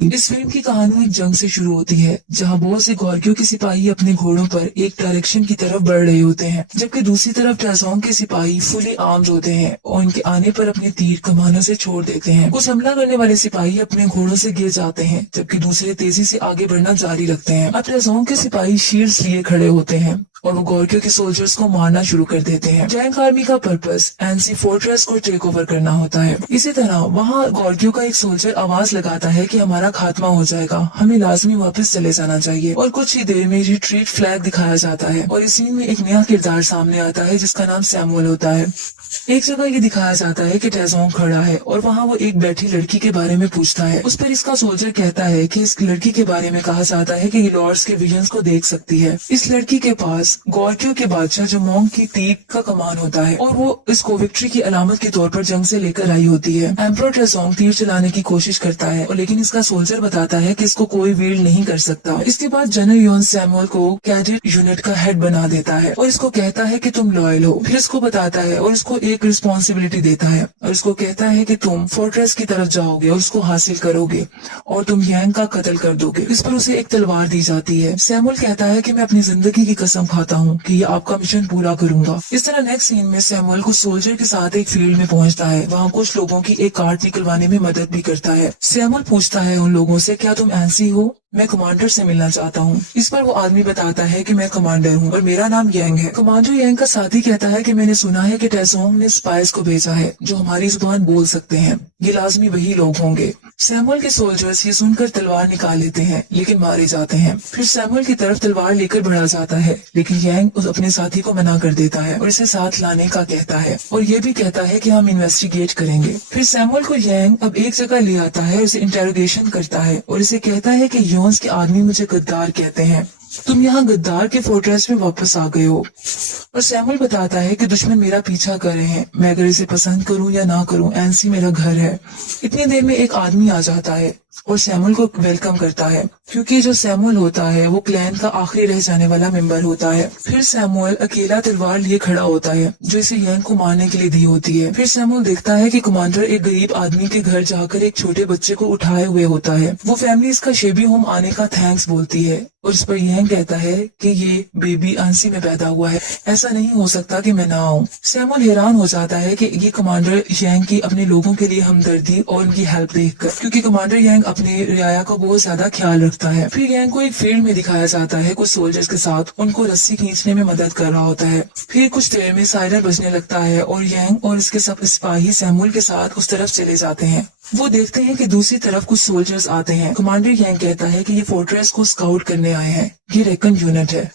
इस फिल्म की कहानी एक जंग से शुरू होती है जहां बहुत से गॉर्कियों के सिपाही अपने घोड़ों पर एक डायरेक्शन की तरफ बढ़ रहे होते हैं, जबकि दूसरी तरफ ट्रेज़ोंग के सिपाही फुली आर्म्ड होते हैं और उनके आने पर अपने तीर कमानों से छोड़ देते हैं। कुछ हमला करने वाले सिपाही अपने घोड़ों से गिर जाते हैं, जबकि दूसरे तेजी से आगे बढ़ना जारी रखते हैं। अब ट्रेज़ोंग के सिपाही शील्ड्स लिए खड़े होते हैं और वो गॉर्कियों के सोल्जर्स को मारना शुरू कर देते हैं। टैंक आर्मी का पर्पस एनसी फोर्ट्रेस को टेक ओवर करना होता है। इसी तरह वहाँ गॉर्कियों का एक सोल्जर आवाज लगाता है कि हमारा खात्मा हो जाएगा, हमें लाजमी वापस चले जाना चाहिए। और कुछ ही देर में रिट्रीट फ्लैग दिखाया जाता है और इस सीन में एक नया किरदार सामने आता है जिसका नाम सैमुअल होता है। एक जगह ये दिखाया जाता है कि ट्रेज़ोंग खड़ा है और वहाँ वो एक बैठी लड़की के बारे में पूछता है। उस पर इसका सोल्जर कहता है कि इस लड़की के बारे में कहा जाता है कि ये लॉर्ड्स के विजन्स को देख सकती है। इस लड़की के पास गॉर्कियों के बादशाह जोमोंग की तीर का कमान होता है और वो इसको विक्ट्री की अलामत के तौर पर जंग से लेकर आई होती है। एम्परर ट्रेज़ोंग तीर चलाने की कोशिश करता है और लेकिन इसका सोल्जर बताता है कि इसको कोई वील्ड नहीं कर सकता। इसके बाद जनरल योन सैमुअल को कैडेट यूनिट का हेड बना देता है और इसको कहता है कि तुम लॉयल हो। फिर इसको बताता है और इसको एक रिस्पॉन्सिबिलिटी देता है और इसको कहता है कि तुम फोर्ट्रेस की तरफ जाओगे और उसको हासिल करोगे और तुम यांग का कत्ल कर दोगे। इस पर उसे एक तलवार दी जाती है। सैमुअल कहता है कि मैं अपनी जिंदगी की कसम खाता हूँ कि ये आपका मिशन पूरा करूंगा। इस तरह नेक्स्ट सीन में सैमुअल कुछ सोल्जर के साथ एक फील्ड में पहुंचता है। वहाँ कुछ लोगों की एक कार्ड निकलवाने में मदद भी करता है। सैमुअल पूछता है उन लोगों से, क्या तुम एनसी हो? मैं कमांडर से मिलना चाहता हूँ। इस पर वो आदमी बताता है कि मैं कमांडर हूँ और मेरा नाम यांग है। कमांडर यांग का साथी कहता है कि मैंने सुना है कि ट्रेज़ोंग ने स्पाइस को भेजा है जो हमारी जुबान बोल सकते हैं। ये लाजमी वही लोग होंगे। सैमुअल के सोल्जर्स ये सुनकर तलवार निकाल लेते हैं लेकिन मारे जाते हैं। फिर सैमुअल की तरफ तलवार लेकर बढ़ा जाता है लेकिन यांग उस अपने साथी को मना कर देता है और इसे साथ लाने का कहता है और ये भी कहता है कि हम इन्वेस्टिगेट करेंगे। फिर सैमुअल को यांग अब एक जगह ले आता है, उसे इंटेरोगेशन करता है और इसे कहता है कि योन्स के आदमी मुझे गद्दार कहते हैं, तुम यहाँ गद्दार के फोर्ट्रेस में वापस आ गए हो। और सैमुअल बताता है कि दुश्मन मेरा पीछा कर रहे हैं, मैं अगर इसे पसंद करूं या ना करूं, एनसी मेरा घर है। इतनी देर में एक आदमी आ जाता है और सैमुअल को वेलकम करता है क्योंकि जो सैमुअल होता है वो क्लैन का आखिरी रह जाने वाला मेंबर होता है। फिर सैमुअल अकेला तलवार लिए खड़ा होता है जो इसे यांग को मारने के लिए दी होती है। फिर सैमुअल देखता है कि कमांडर एक गरीब आदमी के घर जाकर एक छोटे बच्चे को उठाए हुए होता है। वो फैमिली इसका शेबी होम आने का थैंक्स बोलती है और इस पर यांग कहता है कि ये बेबी एनसी में पैदा हुआ है, ऐसा नहीं हो सकता कि मैं ना आऊं। सैमुअल हैरान हो जाता है कि ये कमांडर यांग की अपने लोगों के लिए हमदर्दी और उनकी हेल्प देखकर, क्योंकि कमांडर यांग अपने रियाया का बहुत ज्यादा ख्याल रखता है। फिर यांग को एक फील्ड में दिखाया जाता है कुछ सोल्जर्स के साथ उनको रस्सी खींचने में मदद कर रहा होता है। फिर कुछ देर में सायरन बजने लगता है और यांग और इसके सब सिपाही सैमुअल के साथ उस तरफ चले जाते हैं। वो देखते हैं कि दूसरी तरफ कुछ सोल्जर्स आते हैं। कमांडर यांग कहता है कि ये फोर्ट्रेस को स्काउट करने आए हैं, ये रेकन यूनिट है।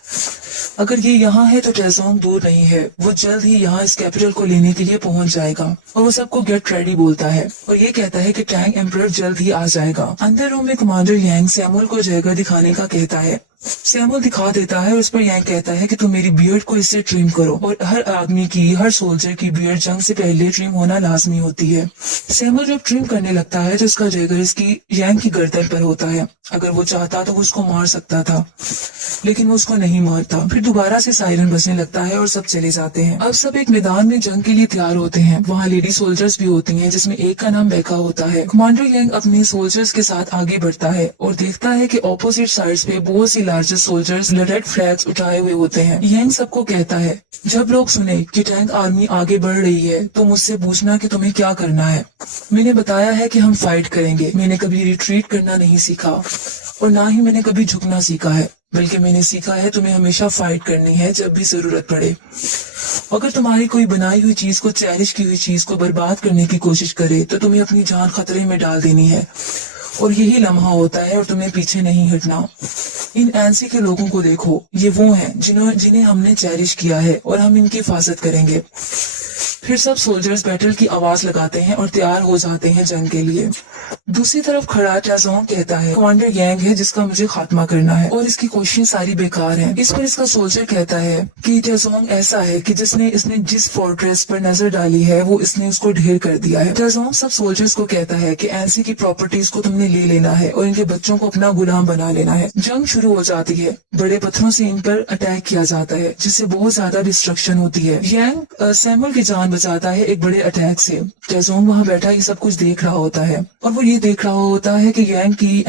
अगर ये यहाँ है तो ट्रेज़ोंग दूर नहीं है, वो जल्द ही यहाँ इस कैपिटल को लेने के लिए पहुँच जाएगा। और वो सबको गेट रेडी बोलता है और ये कहता है कि टैंग एम्परर जल्द ही आ जाएगा। अंदर रूम में कमांडर यांग सैमुअल को जगह दिखाने का कहता है। सैमुअल दिखा देता है और उस पर यांग कहता है कि तुम मेरी बियर्ड को इससे ट्रिम करो और हर आदमी की, हर सोल्जर की बियर्ड जंग से पहले ट्रिम होना लाजमी होती है। सैमुअल जब ट्रिम करने लगता है तो उसका जैगर इसकी यांग की गर्दन पर होता है। अगर वो चाहता तो वो उसको मार सकता था लेकिन वो उसको नहीं मारता। फिर दोबारा से सायरन बजने लगता है और सब चले जाते हैं। अब सब एक मैदान में जंग के लिए तैयार होते हैं। वहाँ लेडी सोल्जर्स भी होती हैं जिसमें एक का नाम बेका होता है। कमांडर यांग अपने सोल्जर्स के साथ आगे बढ़ता है और देखता है कि ऑपोजिट साइड्स पे बहुत सी लार्जर सोल्जर्स रेड फ्लैग्स उठाए हुए होते हैं। यांग सबको कहता है, जब लोग सुने कि टैंक आर्मी आगे बढ़ रही है तो मुझसे पूछना कि तुम्हें क्या करना है। मैंने बताया है कि हम फाइट करेंगे। मैंने कभी रिट्रीट करना नहीं सीखा और ना ही मैंने कभी झुकना सीखा है, बल्कि मैंने सीखा है तुम्हें हमेशा फाइट करनी है जब भी जरूरत पड़े। अगर तुम्हारी कोई बनाई हुई चीज को, चेरिश की हुई चीज को बर्बाद करने की कोशिश करे तो तुम्हें अपनी जान खतरे में डाल देनी है और यही लम्हा होता है और तुम्हें पीछे नहीं हटना। इन एनसी के लोगों को देखो, ये वो हैं जिन्हें हमने चेरिश किया है और हम इनकी हिफाजत करेंगे। फिर सब सोल्जर्स बैटल की आवाज लगाते हैं और तैयार हो जाते हैं जंग के लिए। दूसरी तरफ खड़ा ट्रेज़ोंग कहता है, कमांडर यांग है जिसका मुझे खात्मा करना है और इसकी कोशिशें सारी बेकार हैं। इस पर इसका सोल्जर कहता है कि ट्रेज़ोंग ऐसा है कि इसने जिस फोर्ट्रेस पर नजर डाली है वो इसने उसको ढेर कर दिया है। ट्रेज़ोंग सब सोल्जर्स को कहता है कि एनसी की प्रॉपर्टीज को तुमने ले लेना है और इनके बच्चों को अपना गुलाम बना लेना है। जंग शुरू हो जाती है। बड़े पत्थरों से इन पर अटैक किया जाता है जिससे बहुत ज्यादा डिस्ट्रक्शन होती है। यांग सैमुअल की जान बचाता है एक बड़े अटैक से। ट्रेज़ोंग वहाँ बैठा ये सब कुछ देख रहा होता है और वो ये देख रहा होता है कि यांग की